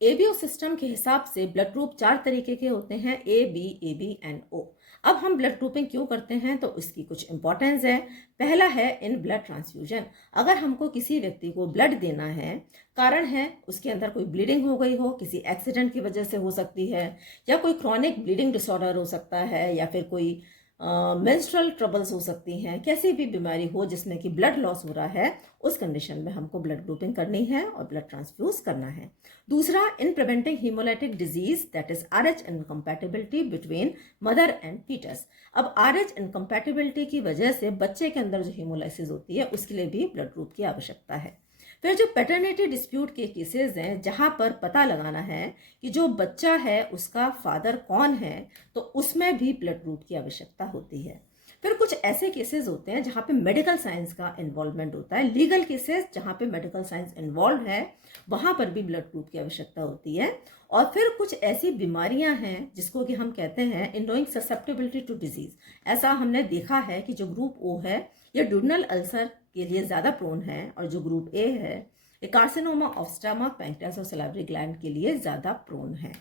ABO system के हिसाब से ब्लड ग्रुप 4 तरीके के होते हैं, ए, बी, एबी एंड ओ। अब हम ब्लड ग्रुपिंग क्यों करते हैं तो इसकी कुछ इंपॉर्टेंस है। पहला है इन ब्लड ट्रांसफ्यूजन। अगर हमको किसी व्यक्ति को ब्लड देना है, कारण है उसके अंदर कोई ब्लीडिंग हो गई हो, किसी एक्सीडेंट की वजह से हो सकती है, या कोई क्रॉनिक ब्लीडिंग डिसऑर्डर हो सकता है, या फिर कोई मेंस्ट्रुअल ट्रबल्स हो सकती हैं, कैसी भी बीमारी हो जिसमें कि ब्लड लॉस हो रहा है, उस कंडीशन में हमको ब्लड ग्रुपिंग करनी है और ब्लड ट्रांसफ्यूज करना है। दूसरा, in preventing haemolytic disease that is Rh incompatibility between mother and foetus. अब आरएच इनकम्पैटिबिलिटी की वजह से बच्चे के अंदर जो हीमोलाइसिस होती है उसके लिए भी ब्लड ग्रुप की आवश्यकता है। फिर जो पैटर्निटी डिस्प्यूट के केसेस हैं, जहां पर पता लगाना है कि जो बच्चा है उसका फादर कौन है, तो उसमें भी ब्लड ग्रुप की आवश्यकता होती है। फिर कुछ ऐसे केसेस होते हैं जहां पे मेडिकल साइंस का इन्वॉल्वमेंट होता है, लीगल केसेस जहां पे मेडिकल साइंस इन्वॉल्व है, वहां पर भी ब्लड ग्रुप की आवश्यकता होती है। और फिर कुछ ऐसी बीमारियां हैं जिसको कि हम कहते हैं इनडोइंग ससेप्टेबिलिटी टू डिजीज। ऐसा हमने देखा है कि जो ग्रुप ओ है ये ड्यूडनल अल्सर के लिए ज़्यादा प्रोन है, और जो ग्रुप ए है ये कार्सिनोमा ऑफ स्टमक, पैंक्रियास और सैलिवरी ग्लैंड के लिए ज़्यादा प्रोन है।